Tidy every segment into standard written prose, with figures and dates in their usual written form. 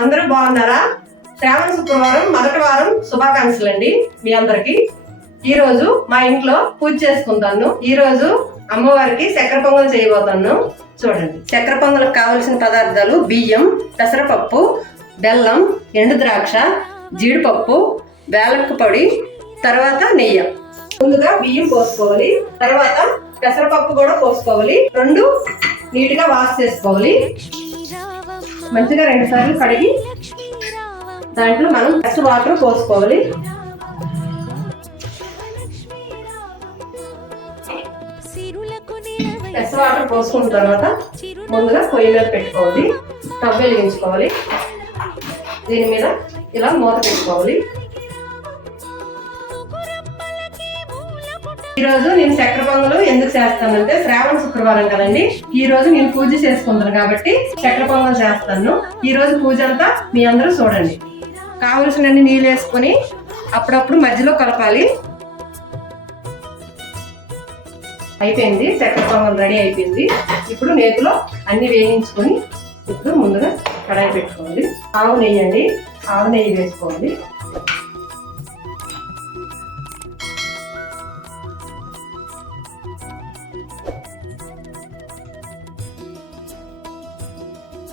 అందరూ బాగున్నారా? శ్రావణ శుక్రవారం మొదటి వారం శుభాకాంక్షలు అండి మీ అందరికి. ఈ రోజు మా ఇంట్లో పూజ చేసుకుంటాను. ఈ రోజు అమ్మవారికి చక్కెర పొంగల్ చేయబోతాను. చూడండి, చక్కెర పొంగల్కి కావలసిన పదార్థాలు: బియ్యం, పెసరపప్పు, బెల్లం, ఎండు ద్రాక్ష, జీడిపప్పు, వేలక్క పొడి, తర్వాత నెయ్యి. ముందుగా బియ్యం పోసుకోవాలి, తర్వాత పెసరపప్పు కూడా పోసుకోవాలి. రెండు నీట్ గా వాష్ చేసుకోవాలి. మంచిగా 2 సార్లు కడిగి దాంట్లో మనం ఫస్ట్ వాటర్ పోసుకోవాలి. ఫస్ట్ వాటర్ పోసుకున్న తర్వాత ముందుగా పొయ్యి మీద పెట్టుకోవాలి. స్టవ్ వెలిగించుకోవాలి. దీని మీద ఇలా మూత పెట్టుకోవాలి. ఈ రోజు నేను చక్కెర పొంగలు ఎందుకు చేస్తానంటే శ్రావణ శుక్రవారం కదండి. ఈ రోజు నేను పూజ చేసుకుంటాను కాబట్టి చక్కెర పొంగలు చేస్తాను. ఈ రోజు పూజ అంతా మీ అందరూ చూడండి. కావలసినన్ని నీళ్ళు వేసుకొని అప్పుడప్పుడు మధ్యలో కలపాలి. అయిపోయింది, చక్కెర పొంగల్ రెడీ అయిపోయింది. ఇప్పుడు నేతిలో అన్ని వేయించుకొని ఇప్పుడు ముందుగా కడాయి పెట్టుకోవాలి. ఆవు నెయ్యి అండి, ఆవు నెయ్యి వేసుకోవాలి.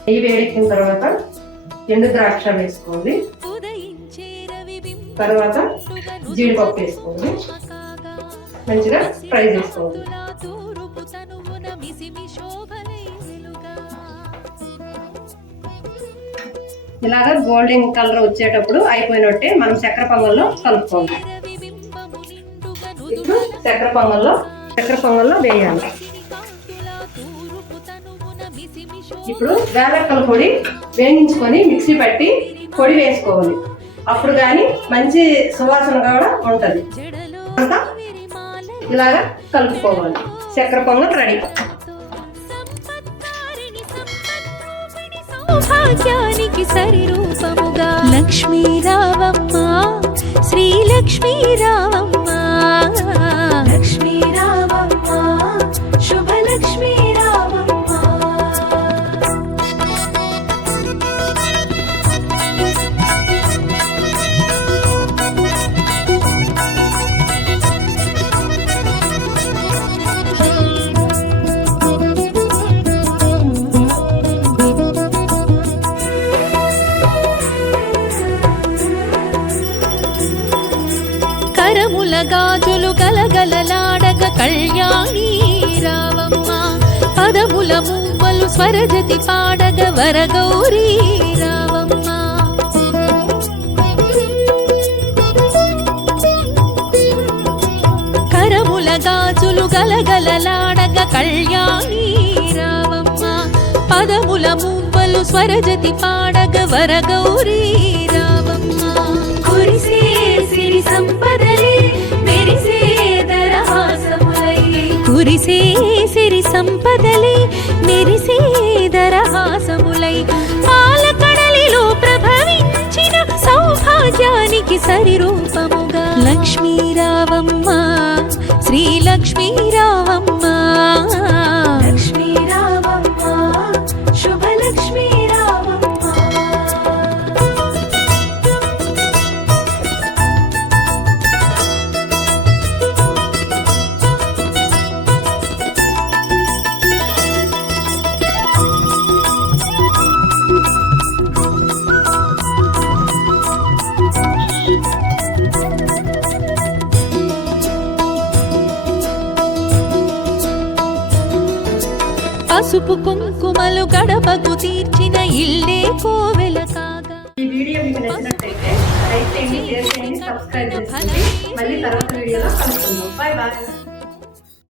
నెయ్యి వేడెక్కిన తర్వాత ఎండు ద్రాక్ష వేసుకోవాలి. తర్వాత జీడిపప్పు వేసుకోవాలి. మంచిగా ఫ్రై చేసుకోవాలి. ఇలాగా గోల్డెన్ కలర్ వచ్చేటప్పుడు అయిపోయినట్టే మనం చక్కెర పొంగల్లో కలుపుకోవాలి. ఇప్పుడు చక్కెర పొంగల్లో వేయాలి. ఇప్పుడు వేలక్కల పొడి వేయించుకొని మిక్సీ పట్టి పొడి వేసుకోవాలి. అప్పుడు కానీ మంచి సువాసన కూడా ఉంటుంది. అంతా ఇలాగా కలుపుకోవాలి. చక్కెర పొంగల్ రెడీ. భాగ్యానికి సరి రూపముగా లక్ష్మీ రావమ్మ, శ్రీ లక్ష్మీ రావమ్మ, లక్ష్మీ రావమ్మ, శుభ లక్ష్మీ రావమ్మ. కరముల గాజులు గలగలలాడగ కళ్యాణి రావమ్మ, పదముల మువ్వలు స్వరజతి పాడగ వరగౌరీ రావమ్మ. కరముల గాజులు గలగలలాడగ కళ్యాణి రావమ్మ, పదముల మువ్వలు స్వరజతి పాడగ వరగౌరీ రావమ్మ. కురిసే సిరి సంపదలే మెరిసే దరహాసములై, కురిసే సిరి సంపదలే మెరిసే దరహాసములై, పాలకడలిలో ప్రభవించిన సౌభాగ్యానికి సరి రూపముగా లక్ష్మీ రావమ్మ, శ్రీ లక్ష్మీ రావమ్మ, లక్ష్మీ రావమ్మ, శుభ లక్ష్మీ రావమ్మ. పసుపు కుంకుమలు గడపకు తీర్చిన ఇల్లే కోవెల కాగా. ఈ వీడియో మీకు నచ్చినట్లయితే లైక్ చేయండి, షేర్ చేయండి, సబ్స్క్రైబ్ చేసుకోండి. మళ్ళీ తర్వాత వీడియోలో కలుసుకుందాం. Bye bye.